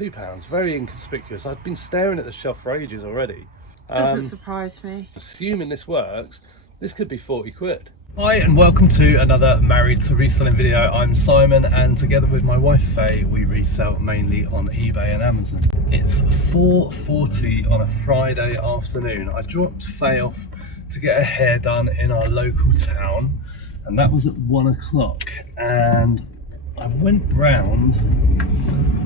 £2, very inconspicuous. I've been staring at the shelf for ages already. Doesn't surprise me. Assuming this works, this could be 40 quid. Hi and welcome to another Married to Reselling video. I'm Simon and together with my wife Faye we resell mainly on eBay and Amazon. It's 4:40 on a Friday afternoon. I dropped Faye off to get her hair done in our local town and that was at 1 o'clock, and I went round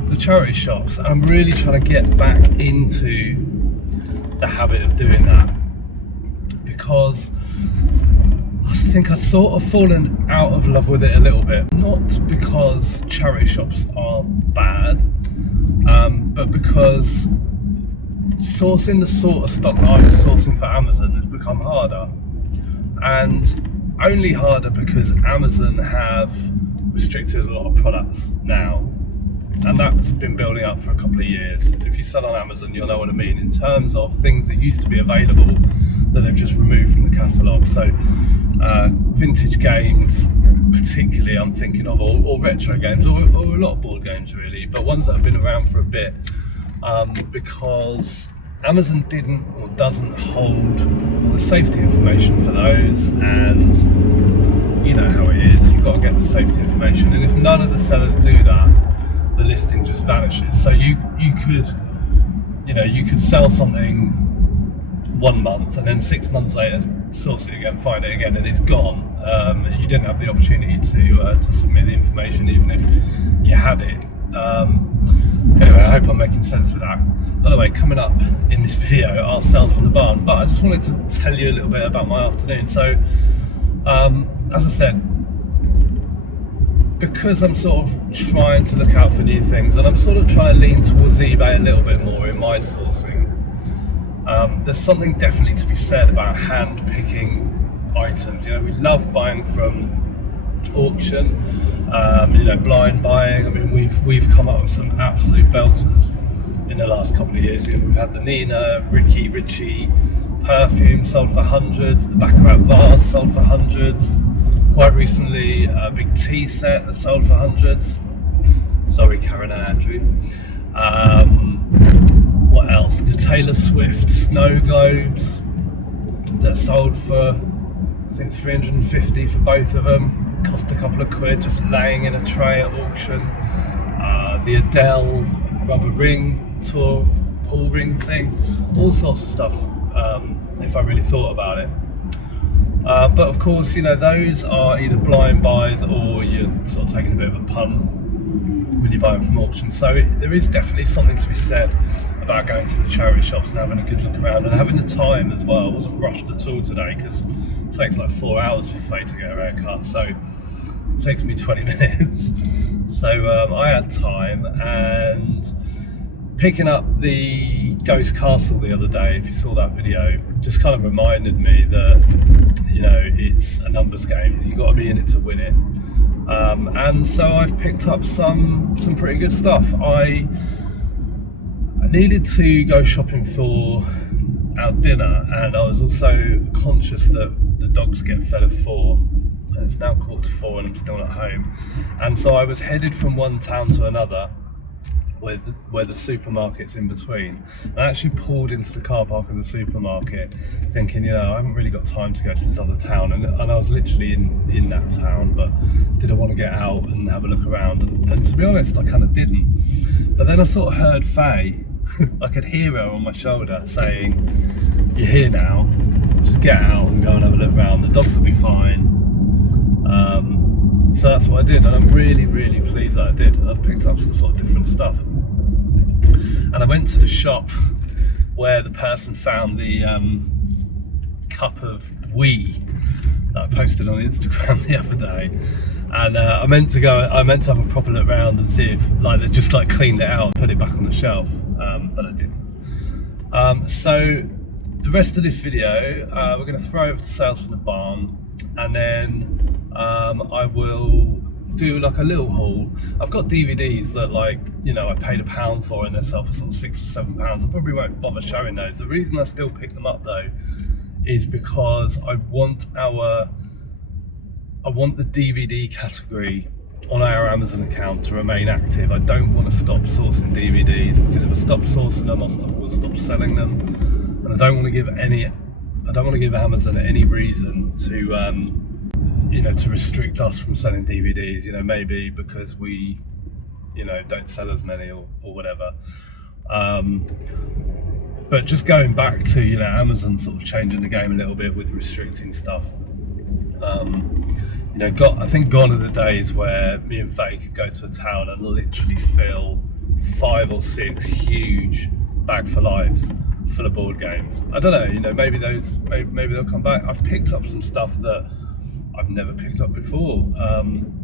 the charity shops and I'm really trying to get back into the habit of doing that because I think I've sort of fallen out of love with it a little bit. Not because charity shops are bad, but because sourcing the sort of stock that I was sourcing for Amazon has become harder, and only harder because Amazon have restricted a lot of products now, and that's been building up for a couple of years. If you sell on Amazon, you'll know what I mean, in terms of things that used to be available that they've just removed from the catalogue. So vintage games particularly I'm thinking of, or retro games, or a lot of board games really, but ones that have been around for a bit, because Amazon didn't or doesn't hold all the safety information for those, and you know how it is, you've got to get the safety information, and if none of the sellers do that, the listing just vanishes. So you could sell something 1 month and then 6 months later source it again, find it again, and it's gone. You didn't have the opportunity to submit the information even if you had it. Anyway, I hope I'm making sense with that. By the way, coming up in this video are sales from the barn, but I just wanted to tell you a little bit about my afternoon. So as I said, because I'm sort of trying to look out for new things and I'm sort of trying to lean towards eBay a little bit more in my sourcing, there's something definitely to be said about hand picking items. You know, we love buying from auction, blind buying. I mean, we've come up with some absolute belters in the last couple of years. You know, we've had the Nina Richie perfume sold for hundreds, the Baccarat vase sold for hundreds, quite recently a big tea set that sold for hundreds. Sorry Karen and Andrew. What else? The Taylor Swift snow globes that sold for I think 350 for both of them, cost a couple of quid just laying in a tray at auction. The Adele rubber ring tour pull ring thing, all sorts of stuff, if I really thought about it. But of course, you know, those are either blind buys or you're sort of taking a bit of a punt when you buy them from auction. So there is definitely something to be said about going to the charity shops and having a good look around and having the time as well. I wasn't rushed at all today because it takes like 4 hours for Faye to get her hair cut, so it takes me 20 minutes. So I had time, and picking up the Ghost Castle the other day, if you saw that video, just kind of reminded me that, you know, it's a numbers game. You've got to be in it to win it. And so I've picked up some pretty good stuff. I needed to go shopping for our dinner, and I was also conscious that the dogs get fed at 4, and it's now 4:45 and I'm still not home. And so I was headed from one town to another where the supermarket's in between. I actually pulled into the car park of the supermarket thinking, you know, I haven't really got time to go to this other town, and I was literally in that town, but did I want to get out and have a look around, and to be honest I kind of didn't. But then I sort of heard Faye, I could hear her on my shoulder saying, you're here now, just get out and go and have a look around, the dogs will be fine. So that's what I did, and I'm really, really pleased that I did. I've picked up some sort of different stuff. And I went to the shop where the person found the cup of wee that I posted on Instagram the other day. And I meant to have a proper look around and see if they just cleaned it out and put it back on the shelf, but I didn't. So the rest of this video, we're going to throw over to sales from the barn, and then I will do a little haul. I've got DVDs that I paid £1 for and they sell for sort of £6 or £7. I probably won't bother showing those. The reason I still pick them up though is because I want the DVD category on our Amazon account to remain active. I don't want to stop sourcing DVDs. stop sourcing them, we'll stop selling them. And I don't want to give Amazon any reason to to restrict us from selling DVDs. Maybe because we don't sell as many or whatever. But just going back to Amazon sort of changing the game a little bit with restricting stuff. I think gone are the days where me and Faye could go to a town and literally fill 5 or 6 huge bag for lives full of board games. I don't know, maybe they'll come back. I've picked up some stuff that I've never picked up before.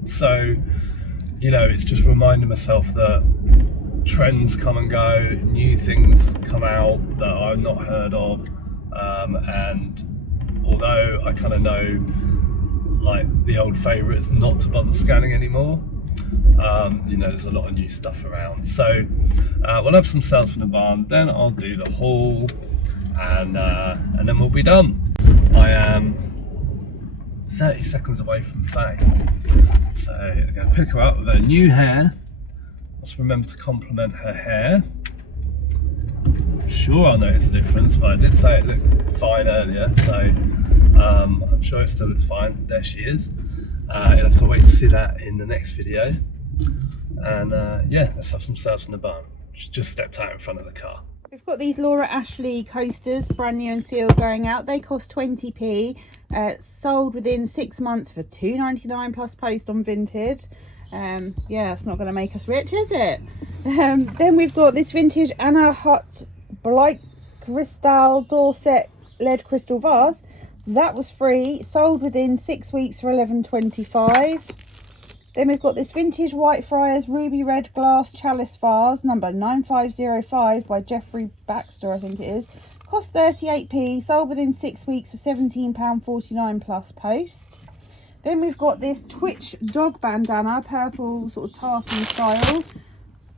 It's just reminding myself that trends come and go, new things come out that I've not heard of, and although I kind of know like the old favourites not to bother scanning anymore, there's a lot of new stuff around. So we'll have some sales from the barn, then I'll do the haul, and then we'll be done. I am 30 seconds away from Faye, so I'm going to pick her up with her new hair. Must remember to compliment her hair. I'm sure I'll notice the difference, but I did say it looked fine earlier, so I'm sure it still looks fine. There she is. You'll have to wait to see that in the next video. And let's have some sales from the barn. She just stepped out in front of the car. We've got these Laura Ashley coasters, brand new and sealed, going out. They cost 20p. Sold within 6 months for £2.99 plus post on Vinted. It's not going to make us rich, is it? Then we've got this vintage Anna Hut Blight Crystal Dorset lead crystal vase. That was free, sold within 6 weeks for £11.25. Then we've got this vintage Whitefriars ruby red glass chalice vase, number 9505 by Jeffrey Baxter, I think it is. Cost 38p, sold within 6 weeks for £17.49 plus post. Then we've got this Twitch dog bandana, purple sort of tartan style.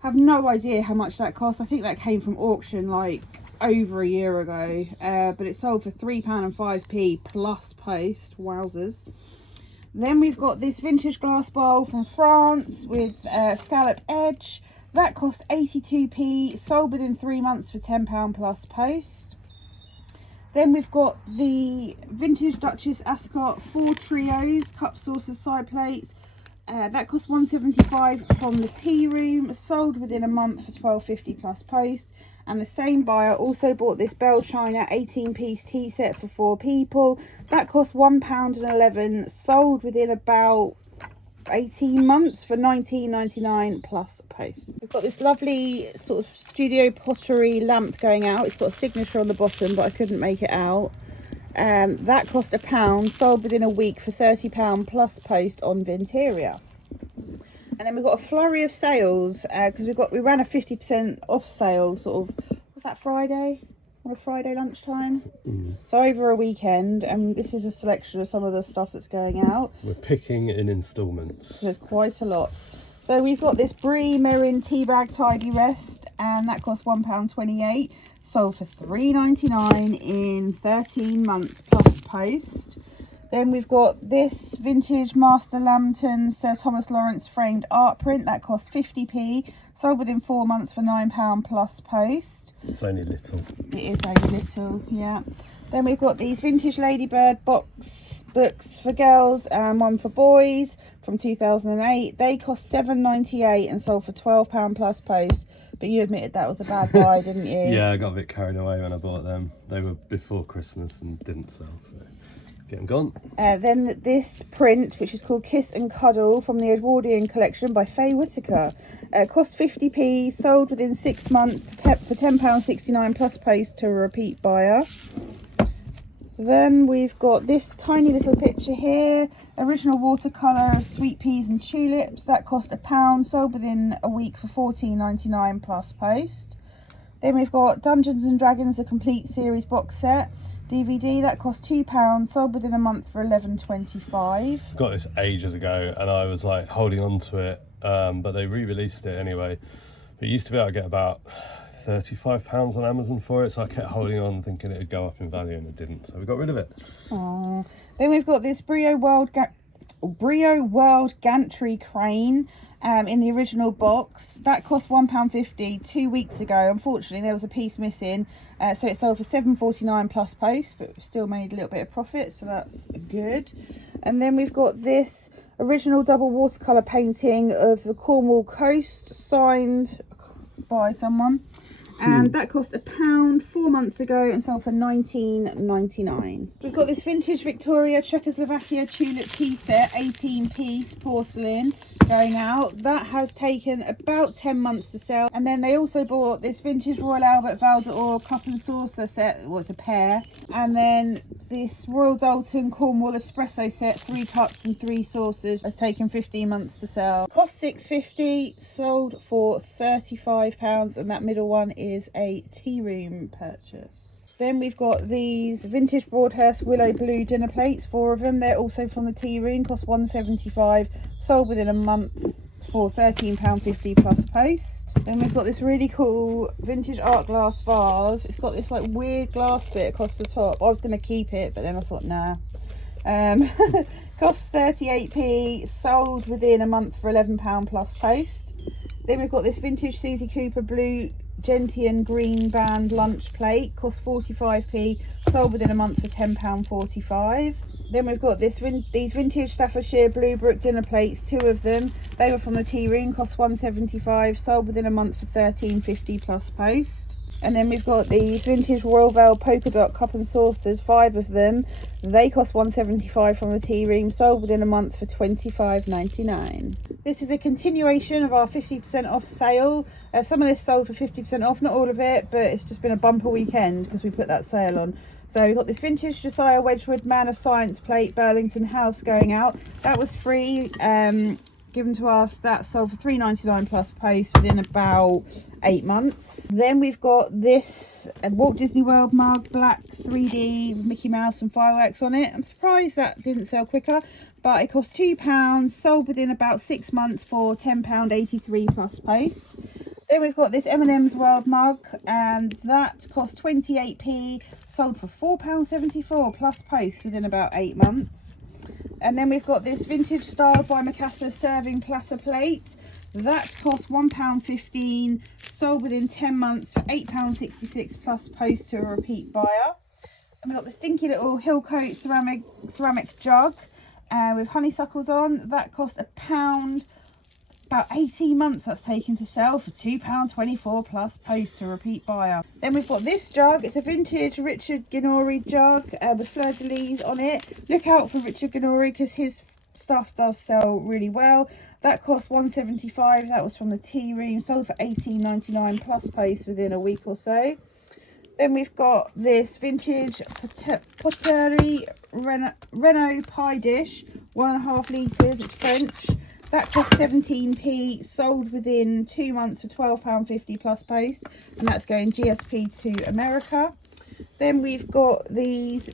Have no idea how much that cost. I think that came from auction like over a year ago, but it sold for £3.05 plus post. Wowzers. Then we've got this vintage glass bowl from France with scallop edge. That cost 82p, sold within 3 months for £10 plus post. Then we've got the vintage Duchess Ascot 4 trios, cup saucers, side plates. That cost £1.75 from the tea room, sold within a month for £12.50 plus post. And the same buyer also bought this Bell China 18-piece tea set for 4 people. That cost £1.11, sold within about 18 months for £19.99 plus post. We've got this lovely sort of studio pottery lamp going out. It's got a signature on the bottom, but I couldn't make it out. That cost £1, sold within a week for £30 plus post on Vinteria. And then we've got a flurry of sales because we ran a 50% off sale sort of, was that Friday? On a Friday lunchtime. So over a weekend, and this is a selection of some of the stuff that's going out. We're picking in instalments. There's quite a lot. So we've got this Brie Merrin Teabag Tidy Rest, and that cost £1.28, sold for £3.99 in 13 months plus post. Then we've got this vintage Master Lambton Sir Thomas Lawrence framed art print. That costs 50p, sold within 4 months for £9 plus post. It's only little. It is only little, yeah. Then we've got these vintage Ladybird books for girls and one for boys from 2008. They cost £7.98 and sold for £12 plus post. But you admitted that was a bad buy, didn't you? Yeah, I got a bit carried away when I bought them. They were before Christmas and didn't sell, so get them gone. Then this print, which is called Kiss and Cuddle from the Edwardian collection by Faye Whitaker. Cost 50p, sold within 6 months for £10.69 plus post to a repeat buyer. Then we've got this tiny little picture here, original watercolour of sweet peas and tulips. That cost £1, sold within a week for £14.99 plus post. Then we've got Dungeons and Dragons, the complete series box set DVD. That cost £2, sold within a month for £11.25. Got this ages ago and I was like holding on to it, but they re-released it anyway. But you used to be able to get about £35 on Amazon for it, so I kept holding on thinking it would go up in value and it didn't, so we got rid of it. Aww. Then we've got this Brio World Gantry Crane. in the original box. That cost £1.50 2 weeks ago. Unfortunately, there was a piece missing, so it sold for £7.49 plus post, but still made a little bit of profit, so that's good. And then we've got this original double watercolour painting of the Cornwall coast, signed by someone, and that cost £1 4 months ago and sold for £19.99. We've got this vintage Victoria Czechoslovakia tulip tea set, 18 piece porcelain, going out. That has taken about 10 months to sell. And then they also bought this vintage Royal Albert Val d'Or cup and saucer set. Well, it's a pair. And then this Royal Dalton Cornwall espresso set, 3 cups and 3 saucers, has taken 15 months to sell. Cost £6.50, sold for £35, and that middle one is a tea room purchase. Then we've got these vintage Broadhurst Willow Blue dinner plates, 4 of them. They're also from the tea room, cost £1.75, sold within a month for £13.50 plus post. Then we've got this really cool vintage art glass vase. It's got this like weird glass bit across the top. I was going to keep it, but then I thought nah. Cost 38p, sold within a month for £11 plus post. Then we've got this vintage Susie Cooper blue Gentian green band lunch plate, cost 45p, sold within a month for £10.45. Then we've got these vintage Staffordshire Bluebrook dinner plates, 2 of them. They were from the tea room, cost £1.75, sold within a month for £13.50 plus post. And then we've got these vintage Royal Vale polka dot cup and saucers, 5 of them. They cost £1.75 from the tea room, sold within a month for £25.99. This is a continuation of our 50% off sale. Some of this sold for 50% off, not all of it, but it's just been a bumper weekend because we put that sale on. So we've got this vintage Josiah Wedgwood Man of Science plate, Burlington House, going out. That was free, given to us. That sold for £3.99 plus post within about 8 months. Then we've got this Walt Disney World mug, black 3D with Mickey Mouse and fireworks on it. I'm surprised that didn't sell quicker, but it cost £2, sold within about 6 months for £10.83 plus post. Then we've got this M&M's World mug, and that cost 28p, sold for £4.74 plus post within about 8 months. And then we've got this vintage style by Mikasa serving platter plate. That cost £1.15, sold within 10 months for £8.66 plus post to a repeat buyer. And we've got this dinky little Hillcoat ceramic jug with honeysuckles on. That cost £1. About 18 months that's taken to sell for £2.24 plus post to repeat buyer. Then we've got this jug. It's a vintage Richard Ginori jug with fleur-de-lis on it. Look out for Richard Ginori because his stuff does sell really well. That cost £1.75. That was from the tea room, sold for £18.99 plus post within a week or so. Then we've got this vintage Poterie Renault pie dish, 1.5 litres, it's French. That cost 17p, sold within 2 months for £12.50 plus post, and that's going GSP to America. Then we've got this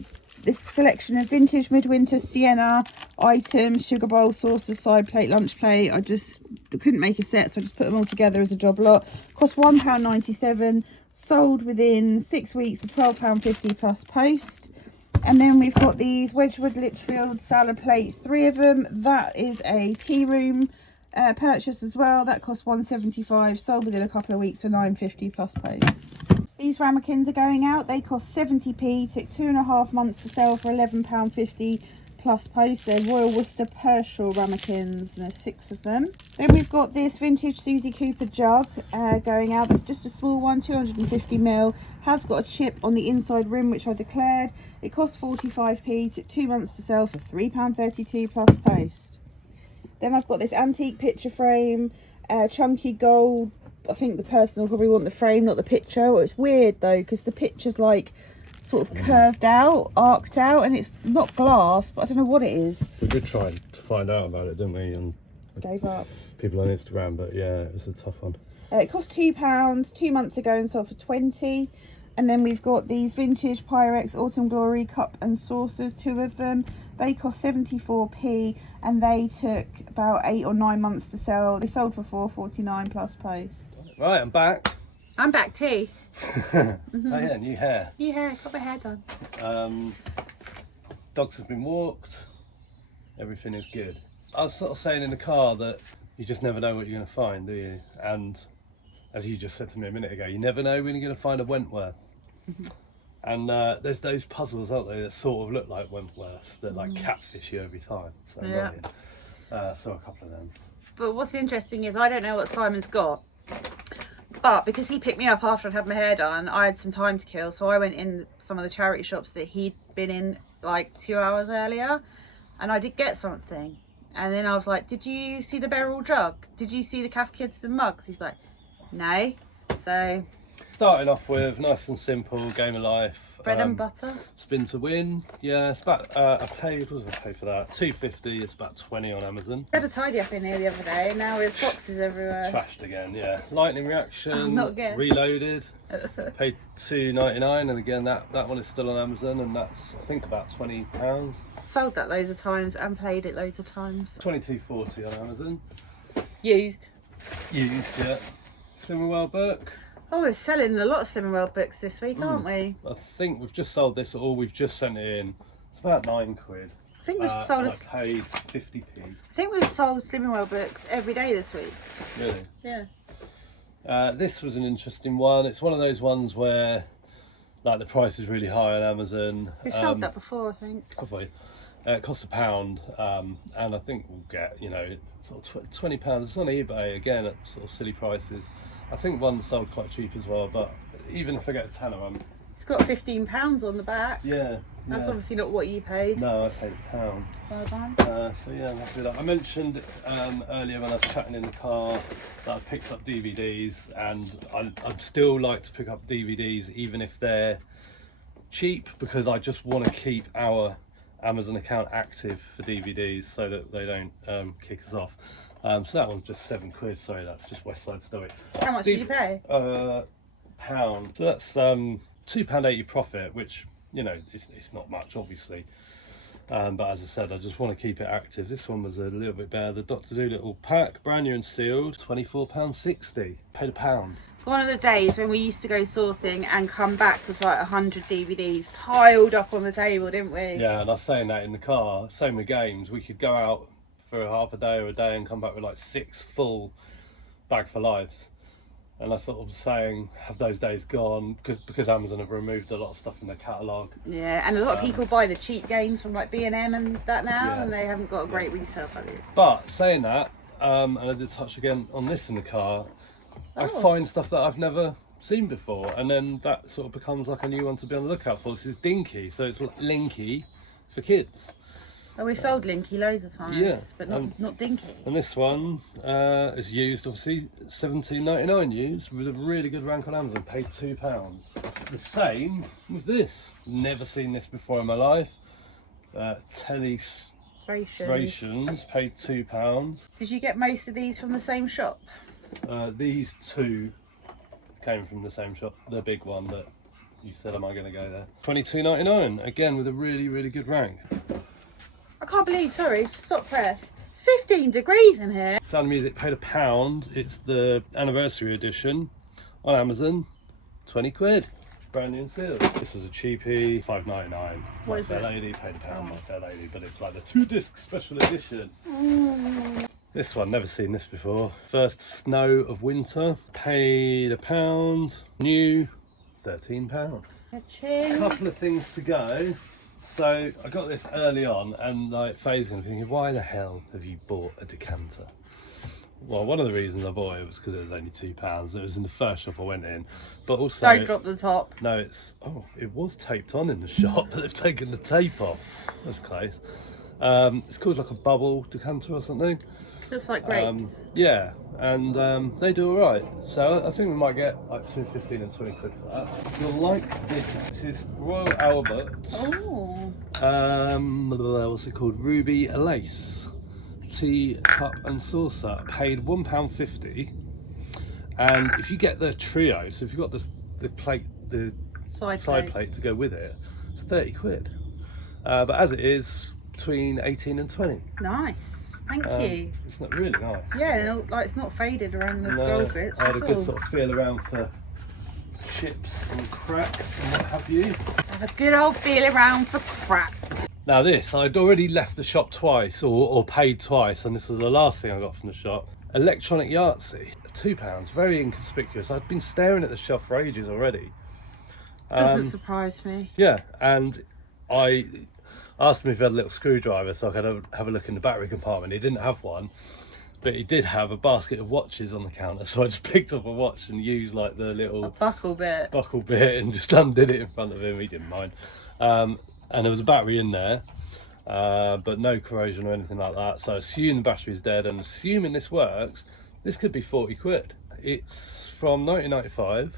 selection of vintage midwinter Sienna items, sugar bowl, saucers, side plate, lunch plate. I just couldn't make a set, so I just put them all together as a job lot. Cost £1.97, sold within 6 weeks for £12.50 plus post. And then we've got these Wedgwood Litchfield salad plates, 3 of them. That is a tea room purchase as well. That cost £1.75, sold within a couple of weeks for £9.50 plus post. These ramekins are going out. They cost 70p, took 2.5 months to sell for £11.50 plus post. They're Royal Worcester Pershore ramekins, and there's 6 of them. Then we've got this vintage Susie Cooper jug going out. That's just a small one, 250ml. Has got a chip on the inside rim, which I declared. It costs 45p, took 2 months to sell for £3.32 plus post. Then I've got this antique picture frame, chunky gold. I think the person will probably want the frame, not the picture. Well, it's weird though, because the picture's like sort of curved out, arced out, and it's not glass, but I don't know what it is. We did try to find out about it, didn't we? And gave up. People on Instagram, but yeah, it was a tough one. It cost £2 2 months ago and sold for 20. And then we've got these vintage Pyrex Autumn Glory cup and saucers, 2 of them. They cost 74p, and they took about 8 or 9 months to sell. They sold for £4.49 plus post. Right, I'm back. I'm back too. Oh yeah, new hair. New hair, got my hair done. Dogs have been walked. Everything is good. I was sort of saying in the car that you just never know what you're going to find, do you? And as you just said to me a minute ago, you never know when you're going to find a Wentworth. And there's those puzzles, aren't there, that sort of look like Wentworths that like catfish you every time. So annoying. Saw a couple of them. But what's interesting is I don't know what Simon's got, but because he picked me up after I'd had my hair done, I had some time to kill, so I went in some of the charity shops that he'd been in like 2 hours earlier, and I did get something. And then I was like, did you see the Beryl jug? Did you see the Cath Kidston mugs? He's like, no. So starting off with nice and simple game of life. Bread and butter. Spin to win. Yeah, it's about I paid. What did I pay for that? $2.50. It's about 20 on Amazon. I had a tidy up in here the other day. Now there's boxes everywhere. Trashed again. Yeah. Lightning reaction. Not again. Reloaded. Paid $2.99, and again that one is still on Amazon, and that's I think about £20. Sold that loads of times and played it loads of times. $22.40 on Amazon. Used. Used, yeah. Simmerwell book. Oh, we're selling a lot of Slimmerwell books this week, aren't we? I think we've just sold this, or we've just sent it in. It's about £9. I think we've sold. I paid 50p. I think we've sold Slimmerwell books every day this week. Really? Yeah. This was an interesting one. It's one of those ones where, like, the price is really high on Amazon. We've sold that before, I think. Have we? It costs £1, and I think we'll get, you know, sort of £20. It's on eBay again at sort of silly prices. I think one sold quite cheap as well, but even if I get a tenner, It's got £15 on the back. Yeah. That's obviously not what you paid. No, I paid £1. Well done. So yeah, I'll do that. I mentioned earlier when I was chatting in the car that I picked up DVDs, and I'd still like to pick up DVDs even if they're cheap, because I just want to keep our Amazon account active for DVDs so that they don't kick us off. So that one's just £7. Sorry, that's just West Side Story. How much did you pay? £1. So that's £2.80 profit, which, you know, it's not much obviously. But as I said, I just want to keep it active. This one was a little bit better. The Dr. Dolittle pack, brand new and sealed, £24.60. Paid £1. One of the days when we used to go sourcing and come back with like 100 DVDs piled up on the table, didn't we? Yeah, and I was saying that in the car. Same with games. We could go out for half a day or a day and come back with like 6 full Bag for Lives. And I sort of saying, have those days gone? Because Amazon have removed a lot of stuff from their catalogue. Yeah, and a lot of people buy the cheap games from like B&M and that now, and they haven't got a great resale value. But saying that, and I did touch again on this in the car, I find stuff that I've never seen before, and then that sort of becomes like a new one to be on the lookout for. This is Dinky, so it's Linky for kids. Oh, we've sold Linky loads of times, but not Dinky. And this one is used, obviously, $17.99 used, with a really good rank on Amazon, paid £2. The same with this. Never seen this before in my life. Telly's Rations, paid £2. Did you get most of these from the same shop? These two came from the same shop, the big one that you said, am I going to go there? $22.99, again with a really, really good rank. I can't believe, sorry, stop press. It's 15 degrees in here. Sound of Music paid £1. It's the anniversary edition on Amazon, £20. Brand new and sealed. This is a cheapie, $5.99. What is it? Lady paid £1, My Fair Lady, but it's like the 2-disc special edition. This one, never seen this before. First Snow of Winter, paid £1. New, £13. A couple of things to go. So I got this early on, and like Faye's gonna be thinking, why the hell have you bought a decanter? Well, one of the reasons I bought it was because it was only £2. It was in the first shop I went in, but also don't drop the top. No, it was taped on in the shop, but they've taken the tape off. That's close. It's called like a bubble decanter or something. Looks like grapes. Yeah, and they do all right. So I think we might get like between 15 and 20 quid for that. You'll like this. This is Royal Albert. Oh. What's it called? Ruby Lace tea cup and saucer. Paid £1.50. And if you get the trio, so if you've got the plate, the side plate to go with it, it's 30 quid. But as it is, between 18 and 20. Nice. Thank you. It's not really nice. Yeah, like it's not faded around the gold bits. I had a good sort of feel around for chips and cracks and what have you. Have a good old feel around for cracks. Now this, I'd already left the shop twice or paid twice, and this is the last thing I got from the shop. Electronic Yahtzee, £2, very inconspicuous. I'd been staring at the shelf for ages already. Doesn't surprise me. Yeah, and I asked him if he had a little screwdriver so I could have a look in the battery compartment. He didn't have one, but he did have a basket of watches on the counter, so I just picked up a watch and used like the little buckle bit and just undid it in front of him. He didn't mind. And there was a battery in there, but no corrosion or anything like that, so I assume the battery's dead, and assuming this works, this could be 40 quid. It's from 1995.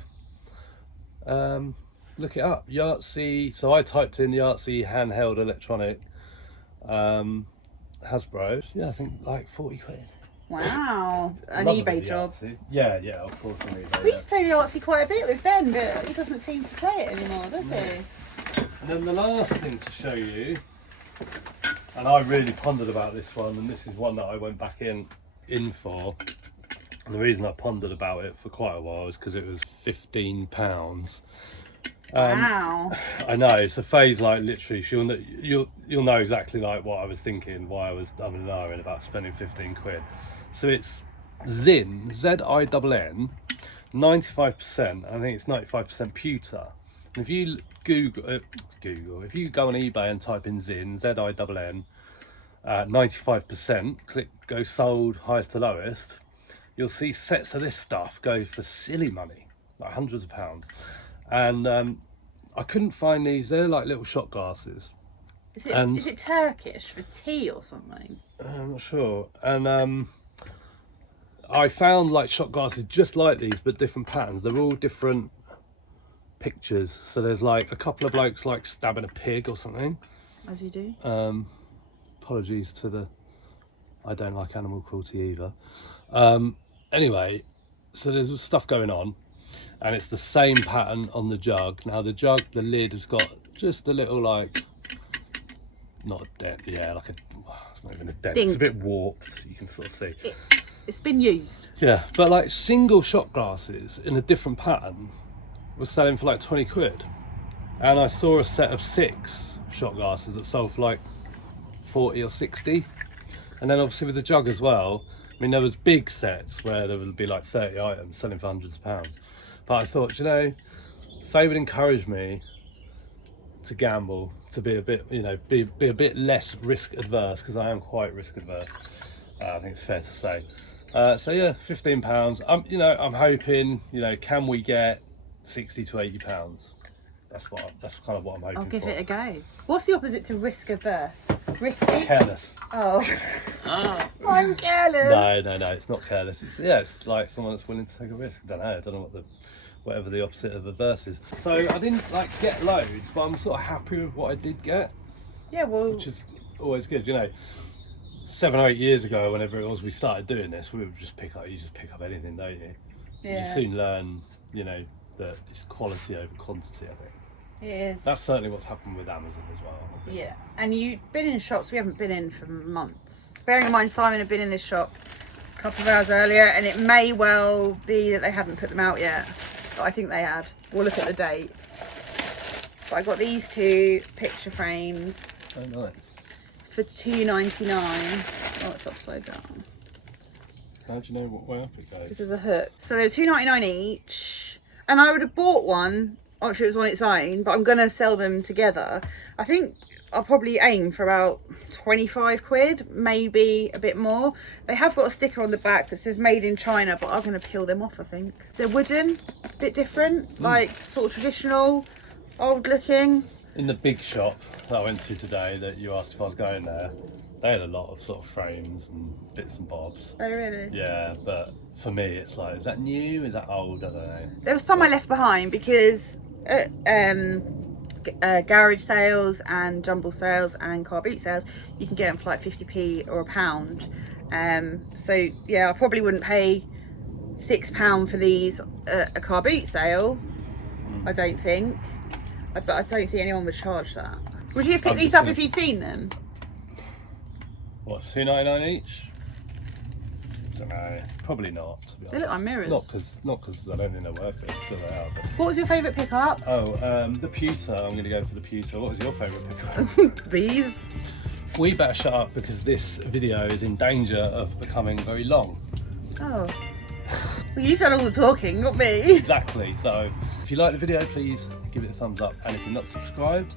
Look it up, Yahtzee. So I typed in Yahtzee handheld electronic, Hasbro. Yeah, I think like 40 quid. Wow, an Love eBay the job. Yahtzee. Yeah, of course on eBay. We used to play the Yahtzee quite a bit with Ben, but he doesn't seem to play it anymore, does he? And then the last thing to show you, and I really pondered about this one, and this is one that I went back in for. And the reason I pondered about it for quite a while is because it was £15. Wow. I know, it's a phase like literally you'll know exactly like what I was thinking, why I was umming and ahhing about spending 15 quid. So it's Zinn, Z-I-N-N, 95%, I think it's 95% pewter. And if you Google, if you go on eBay and type in Zinn, Z-I-N-N, 95%, click go sold highest to lowest, you'll see sets of this stuff go for silly money, like hundreds of pounds. And I couldn't find these. They're like little shot glasses. Is it Turkish for tea or something? I'm not sure. And I found like shot glasses just like these, but different patterns. They're all different pictures. So there's like a couple of blokes like stabbing a pig or something. As you do. Apologies to the... I don't like animal cruelty either. Anyway, so there's stuff going on. And it's the same pattern on the jug. Now the jug, the lid has got just a little like, not a dent, yeah, like it's not even a dent. It's a bit warped, you can sort of see. It's been used. Yeah, but like single shot glasses in a different pattern was selling for like 20 quid. And I saw a set of 6 shot glasses that sold for like 40 or 60. And then obviously with the jug as well, I mean, there was big sets where there would be like 30 items selling for hundreds of pounds. But I thought, you know, if they would encourage me to gamble, to be a bit, you know, be a bit less risk adverse, because I am quite risk adverse. I think it's fair to say. So yeah, £15. You know, I'm hoping, you know, can we get 60 to 80 pounds? That's kind of what I'm hoping for. I'll give it a go. What's the opposite to risk averse? Risky? Careless. Oh. I'm careless. No, it's not careless. It's like someone that's willing to take a risk. I don't know what whatever the opposite of averse is. So I didn't like get loads, but I'm sort of happy with what I did get. Yeah, well, which is always good. You know, 7 or 8 years ago, whenever it was we started doing this, we would just pick up anything, don't you? Yeah. You soon learn, you know, that it's quality over quantity, I think. it is. That's certainly what's happened with Amazon as well. Yeah, and you've been in shops we haven't been in for months. Bearing in mind Simon had been in this shop a couple of hours earlier, and it may well be that they hadn't put them out yet, but I think they had. We'll look at the date. But I got these 2 picture frames. Oh, nice. For £2.99. Oh, it's upside down. How do you know what way up it goes? This is a hook. So they're £2.99 each, and I would have bought one if it was on its own, but I'm gonna sell them together. I think I'll probably aim for about 25 quid, maybe a bit more. They have got a sticker on the back that says made in China, but I'm gonna peel them off, I think. They're wooden, a bit different, like sort of traditional, old looking. In the big shop that I went to today, that you asked if I was going there, they had a lot of sort of frames and bits and bobs. Oh really? Yeah, but for me it's like, is that new, is that old, I don't know. There was some I left behind because garage sales and jumble sales and car boot sales, you can get them for like 50p or £1. So yeah, I probably wouldn't pay £6 for these at a car boot sale. I don't think, but I don't think anyone would charge that. Would you have picked these up if you'd seen them? What, £2.99 each? I don't know, probably not, to be honest. They look like mirrors. Not because I don't think they're worth it, but they are. But... What was your favourite pickup? Oh, the pewter. I'm going to go for the pewter. What was your favourite pickup? These. We better shut up because this video is in danger of becoming very long. Oh. Well, you've done all the talking, not me. Exactly. So if you like the video, please give it a thumbs up. And if you're not subscribed,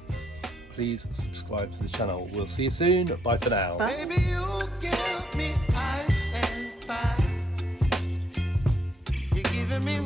please subscribe to the channel. We'll see you soon. Bye for now. Bye. Baby, you give me ice and fire. You're giving me